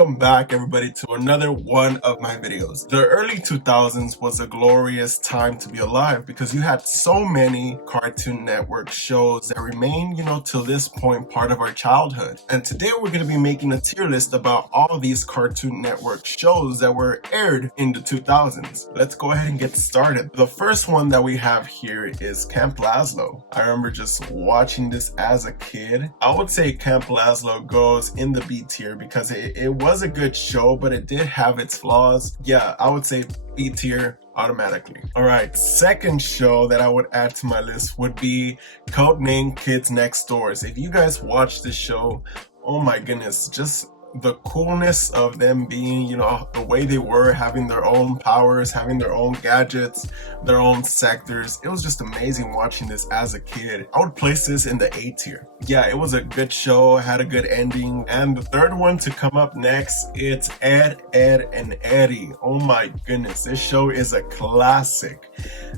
Welcome back everybody to another one of my videos. The early 2000s was a glorious time to be alive because you had so many Cartoon Network shows that remain, till this point part of our childhood. And today we're going to be making a tier list about all these Cartoon Network shows that were aired in the 2000s. Let's go ahead and get started. The first one that we have here is Camp Laszlo. I remember just watching this as a kid. I would say Camp Laszlo goes in the B tier because it was a good show, but it did have its flaws. Yeah, I would say B tier automatically. All right, second show that I would add to my list would be Codename Kids Next Doors. If you guys watch this show, oh my goodness, just the coolness of them being, the way they were, having their own powers, having their own gadgets, their own sectors. It was just amazing watching this as a kid. I would place this in the A tier. Yeah, it was a good show, had a good ending. And the third one to come up next, it's Ed, Edd and Eddy. Oh my goodness, this show is a classic.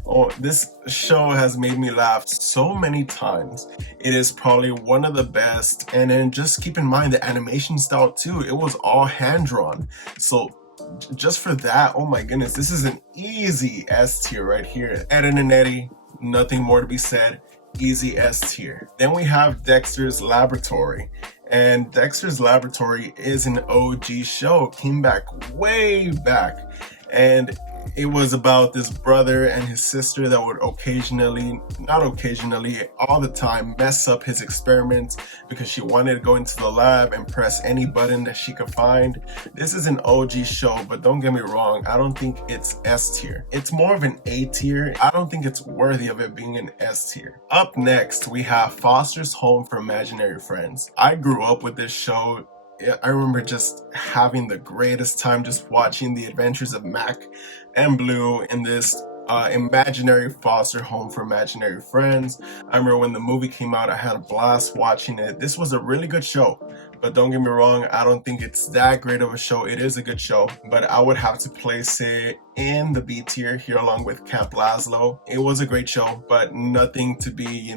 Oh, this show has made me laugh so many times. It is probably one of the best. And then just keep in mind the animation style too. It was all hand drawn. So just for that, oh my goodness, this is an easy S tier right here. Ed, Edd and Eddy, nothing more to be said. Easy S tier. Then we have Dexter's Laboratory. And Dexter's Laboratory is an OG show. Came back way back. And it was about this brother and his sister that would all the time mess up his experiments because she wanted to go into the lab and press any button that she could find. This is an OG show, but don't get me wrong, I don't think it's S tier. It's more of an A tier. I don't think it's worthy of it being an S tier. Up next, we have Foster's Home for Imaginary Friends. I grew up with this show. I remember just having the greatest time just watching the adventures of Mac and Blue in this imaginary foster home for imaginary friends. I remember when the movie came out, I had a blast watching it. This was a really good show, but don't get me wrong, I don't think it's that great of a show. It is a good show, but I would have to place it in the B tier here along with Camp Laszlo. It was a great show, but nothing to be,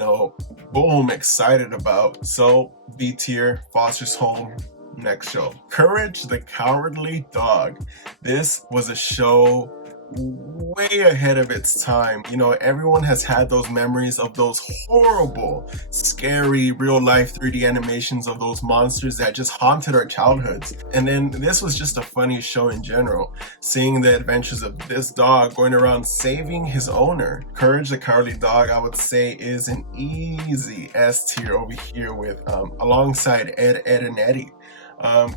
boom, excited about. So B tier, Foster's Home. Next show, Courage the Cowardly Dog. This was a show way ahead of its time. Everyone has had those memories of those horrible, scary, real life 3D animations of those monsters that just haunted our childhoods. And then this was just a funny show in general, seeing the adventures of this dog going around saving his owner. Courage the Cowardly Dog, I would say, is an easy S tier over here with alongside Ed, Edd and Eddy.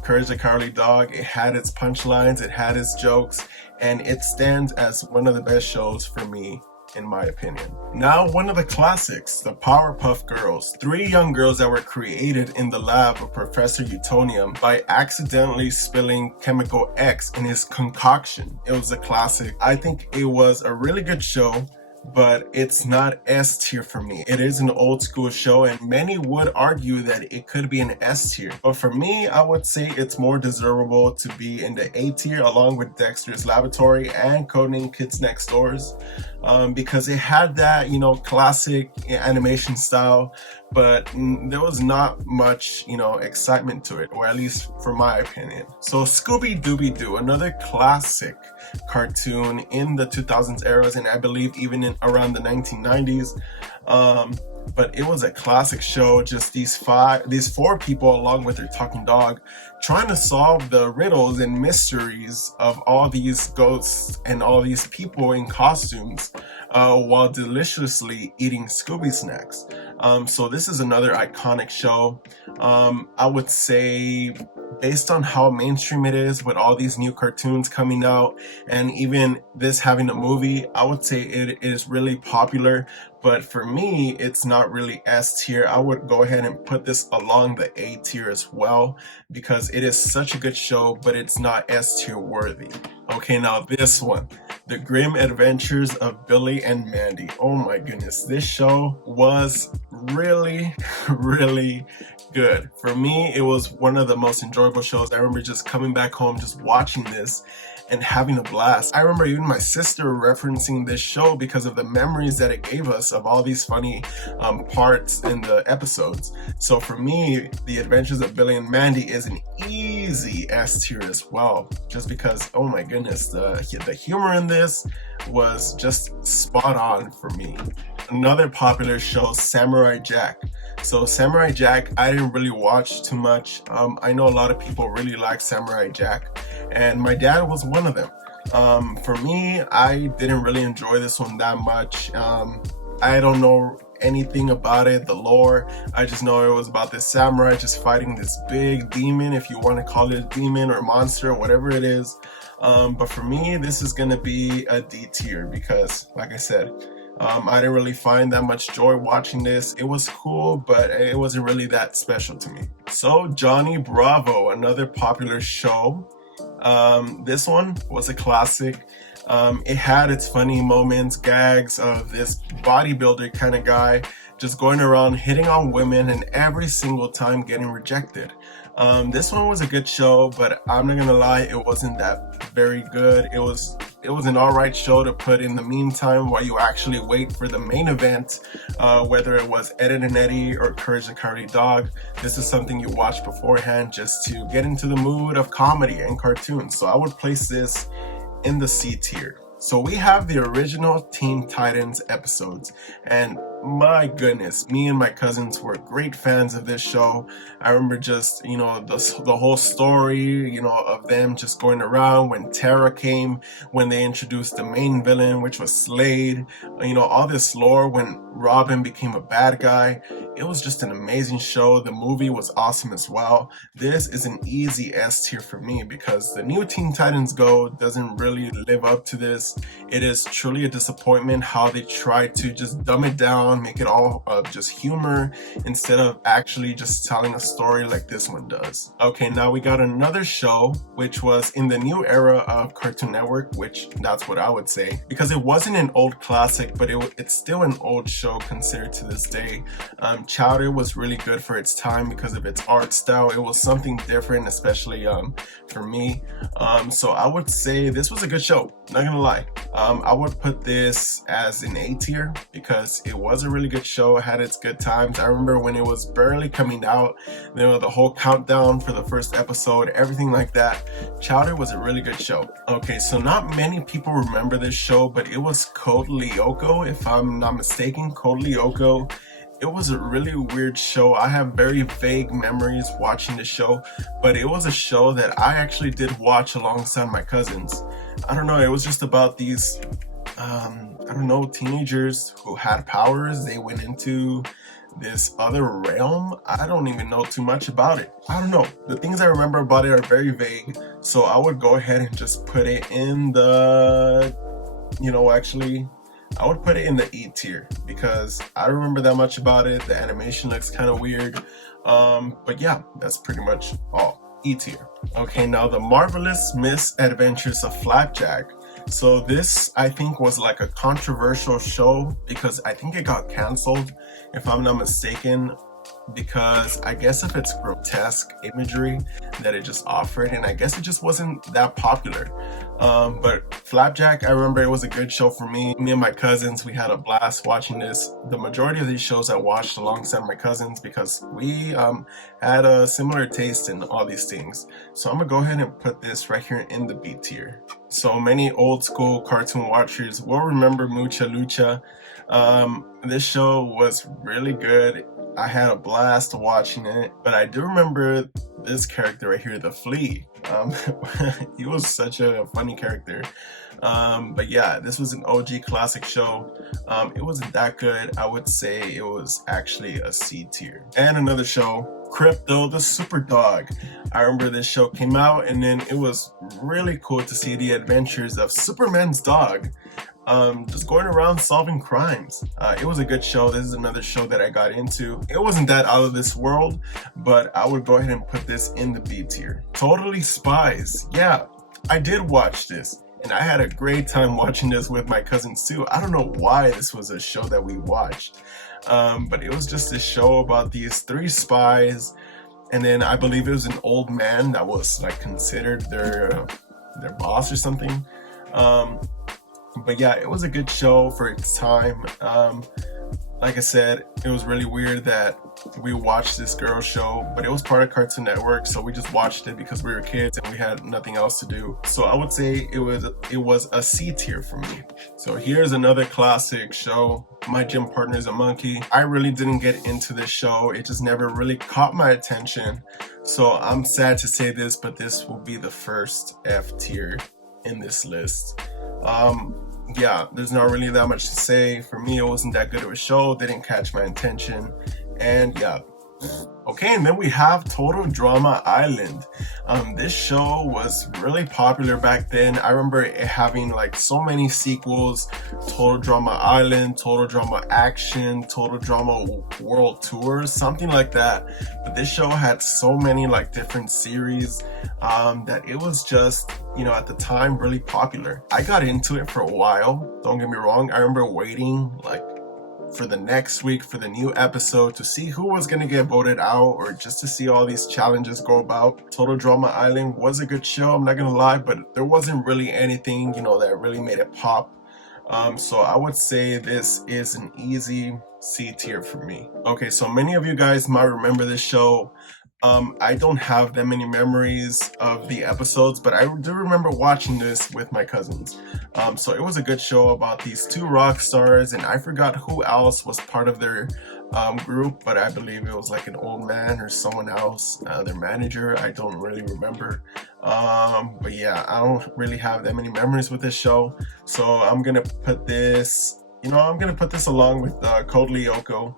Courage the Cowardly Dog, it had its punchlines, it had its jokes, and it stands as one of the best shows for me, in my opinion. Now, one of the classics, the Powerpuff Girls. 3 young girls that were created in the lab of Professor Utonium by accidentally spilling chemical X in his concoction. It was a classic. I think it was a really good show, but it's not S tier for me. It is an old school show, and many would argue that it could be an S tier. But for me, I would say it's more deservable to be in the A tier along with Dexter's Laboratory and Codename Kids Next Doors, because it had that, classic animation style, but there was not much, excitement to it, or at least for my opinion. So Scooby Dooby Doo, another classic cartoon in the 2000s eras, and I believe even in around the 1990s. But it was a classic show. Just these 4 people along with their talking dog trying to solve the riddles and mysteries of all these ghosts and all these people in costumes while deliciously eating Scooby snacks. So this is another iconic show. I would say, based on how mainstream it is with all these new cartoons coming out and even this having a movie, I would say it is really popular. But for me, it's not really S tier. I would go ahead and put this along the A tier as well because it is such a good show, but it's not S tier worthy. Okay, now this one, The Grim Adventures of Billy and Mandy. Oh my goodness, this show was really, really good. For me, it was one of the most enjoyable shows. I remember just coming back home, just watching this and having a blast. I remember even my sister referencing this show because of the memories that it gave us of all these funny parts in the episodes. So for me, The Adventures of Billy and Mandy is an easy easy S tier as well, just because, oh my goodness, the humor in this was just spot on for me. Another popular show, Samurai Jack. So Samurai Jack, I didn't really watch too much. I know a lot of people really like Samurai Jack, and my dad was one of them. For me, I didn't really enjoy this one that much. I don't know anything about it, the lore. I just know it was about this samurai just fighting this big demon, if you want to call it a demon or monster or whatever it is. But for me, this is gonna be a D tier because, like I said, I didn't really find that much joy watching this. It was cool, but it wasn't really that special to me. So Johnny Bravo, another popular show. This one was a classic. It had its funny moments, gags of this bodybuilder kind of guy just going around hitting on women and every single time getting rejected. This one was a good show, but I'm not gonna lie, it wasn't that very good. It was an alright show to put in the meantime while you actually wait for the main event, whether it was Ed, Edd n Eddy or Courage the Cowardly Dog. This is something you watch beforehand just to get into the mood of comedy and cartoons. So I would place this in the C tier. So we have the original Teen Titans episodes, and my goodness, me and my cousins were great fans of this show. I remember just, the whole story, of them just going around when Terra came, when they introduced the main villain, which was Slade, all this lore when Robin became a bad guy. It was just an amazing show. The movie was awesome as well. This is an easy S tier for me because the new Teen Titans Go doesn't really live up to this. It is truly a disappointment how they tried to just dumb it down, make it all just humor instead of actually just telling a story like this one does. Okay, now we got another show which was in the new era of Cartoon Network, which that's what I would say, because it wasn't an old classic, but it's still an old show considered to this day. Chowder was really good for its time because of its art style. It was something different, especially for me. So I would say this was a good show, not gonna lie. I would put this as an A tier because it was a really good show. It had its good times. I remember when it was barely coming out, the whole countdown for the first episode, everything like that. Chowder was a really good show. Okay, so not many people remember this show, but it was Code Lyoko, if I'm not mistaken. Code Lyoko. It was a really weird show. I have very vague memories watching the show, but it was a show that I actually did watch alongside my cousins. I don't know, it was just about these, teenagers who had powers. They went into this other realm. I don't even know too much about it. I don't know. The things I remember about it are very vague, so I would go ahead and just put it in the, I would put it in the E tier because I remember that much about it. The animation looks kind of weird. But yeah, that's pretty much all. E tier. Okay, now the Marvelous Misadventures of Flapjack. So this, I think, was like a controversial show because I think it got canceled, if I'm not mistaken, because I guess of its grotesque imagery that it just offered, and I guess it just wasn't that popular. But Flapjack, I remember it was a good show for me. Me and my cousins, we had a blast watching this. The majority of these shows I watched alongside my cousins because we had a similar taste in all these things. So I'm gonna go ahead and put this right here in the B tier. So many old school cartoon watchers will remember Mucha Lucha. This show was really good. I had a blast watching it, but I do remember this character right here, the Flea. He was such a funny character. But yeah, this was an OG classic show. It wasn't that good. I would say it was actually a C tier. And another show, Crypto the Super Dog. I remember this show came out, and then it was really cool to see the adventures of Superman's dog. Just going around solving crimes. It was a good show. This is another show that I got into. It wasn't that out of this world, but I would go ahead and put this in the B tier. Totally Spies. Yeah, I did watch this, and I had a great time watching this with my cousins too. I don't know why this was a show that we watched, but it was just a show about these three spies, and then I believe it was an old man that was like considered their boss or something. But yeah, it was a good show for its time. Like I said, it was really weird that we watched this girl show, but it was part of Cartoon Network, so we just watched it because we were kids and we had nothing else to do. So I would say it was a C tier for me. So here's another classic show. My gym partner is a monkey. I really didn't get into this show. It just never really caught my attention. So I'm sad to say this, but this will be the first F tier in this list. Yeah, there's not really that much to say. For me, it wasn't that good of a show. They didn't catch my attention. And yeah. Okay, and then we have Total Drama Island. This show was really popular back then. I remember it having like so many sequels: Total Drama Island, Total Drama Action, Total Drama World Tours, something like that. But this show had so many like different series that it was just, you know, at the time really popular. I got into it for a while, don't get me wrong. I remember waiting like for the next week for the new episode to see who was going to get voted out, or just to see all these challenges go about. Total Drama Island was a good show, I'm not gonna lie, but there wasn't really anything, you know, that really made it pop. So I would say this is an easy C tier for me. Okay, so many of you guys might remember this show. I don't have that many memories of the episodes, but I do remember watching this with my cousins. So it was a good show about these two rock stars, and I forgot who else was part of their group, but I believe it was like an old man or someone else, their manager. I don't really remember. But yeah, I don't really have that many memories with this show. So I'm gonna put this, along with Code Lyoko,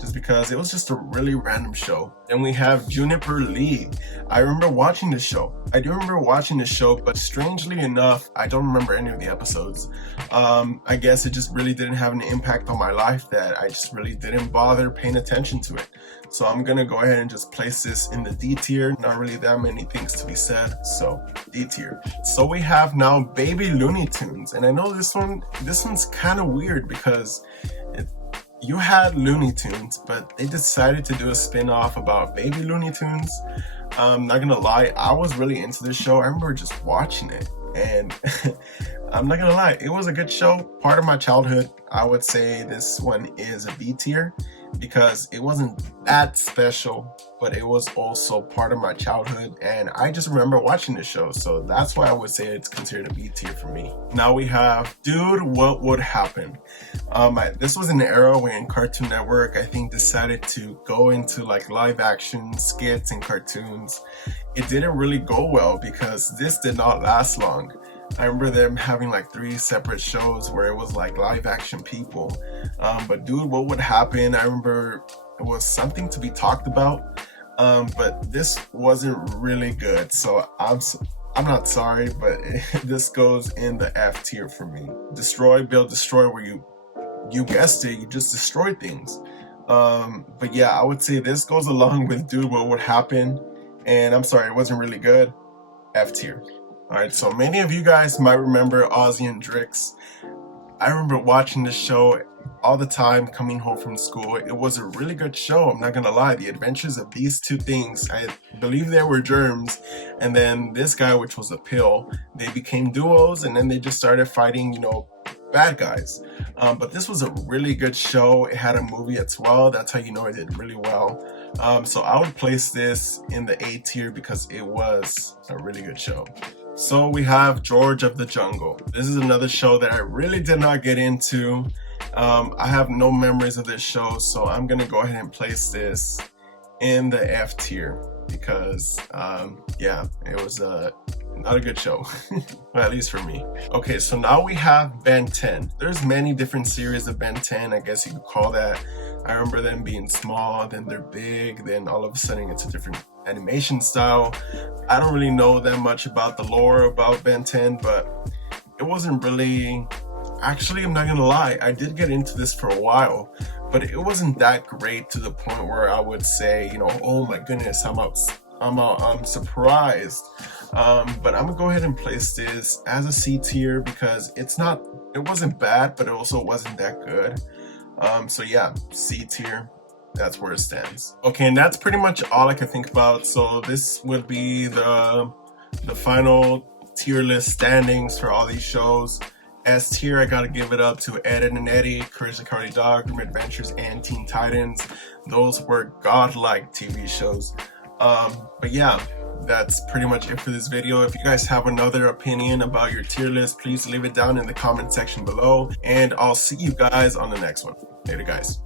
just because it was just a really random show. Then we have Juniper League. I remember watching this show. I do remember watching this show, but strangely enough, I don't remember any of the episodes. I guess it just really didn't have an impact on my life that I just really didn't bother paying attention to it. So I'm gonna go ahead and just place this in the D tier. Not really that many things to be said, so D tier. So we have now Baby Looney Tunes, and I know this one's kind of weird because you had Looney Tunes, but they decided to do a spin-off about Baby Looney Tunes. Not gonna lie, I was really into this show. I remember just watching it, and I'm not gonna lie, it was a good show, part of my childhood. I would say this one is a B tier because it wasn't that special, but it was also part of my childhood, and I just remember watching this show, so that's why I would say it's considered a B tier for me. Now we have Dude, What Would Happen? This was an era when Cartoon Network, I think, decided to go into like live action skits and cartoons. It didn't really go well because this did not last long. I remember them having like 3 separate shows where it was like live action people. But Dude, What Would Happen? I remember it was something to be talked about. But this wasn't really good. So I'm not sorry, but this goes in the F tier for me. Destroy, Build, Destroy, where you guessed it, you just destroy things. But yeah, I would say this goes along with Dude, What Would Happen? And I'm sorry, it wasn't really good. F tier. Alright, so many of you guys might remember Ozzy and Drix. I remember watching this show all the time coming home from school. It was a really good show, I'm not gonna lie. The adventures of these two things, I believe they were germs, and then this guy, which was a pill, they became duos, and then they just started fighting, you know, bad guys. But this was a really good show. It had a movie as well. That's how you know it did really well. So I would place this in the A tier because it was a really good show. So we have George of the Jungle. This is another show that I really did not get into. I have no memories of this show, so I'm gonna go ahead and place this in the F tier because yeah, it was not a good show, at least for me. Okay, so now we have Ben 10. There's many different series of Ben 10, I guess you could call that. I remember them being small, then they're big, then all of a sudden it's a different animation style. I don't really know that much about the lore about Ben 10, but it wasn't really... Actually, I'm not gonna lie, I did get into this for a while, but it wasn't that great to the point where I would say, you know, oh my goodness, I'm surprised. But I'm gonna go ahead and place this as a C tier because it wasn't bad, but it also wasn't that good. So yeah, C tier, that's where it stands. Okay, and that's pretty much all I can think about. So this would be the final tier list standings for all these shows. S tier, I gotta give it up to Ed, Edd n Eddy, Courage the Cowardly Dog, Misadventures, and Teen Titans. Those were godlike TV shows. But yeah, that's pretty much it for this video. If you guys have another opinion about your tier list, please leave it down in the comment section below, and I'll see you guys on the next one. Later, guys.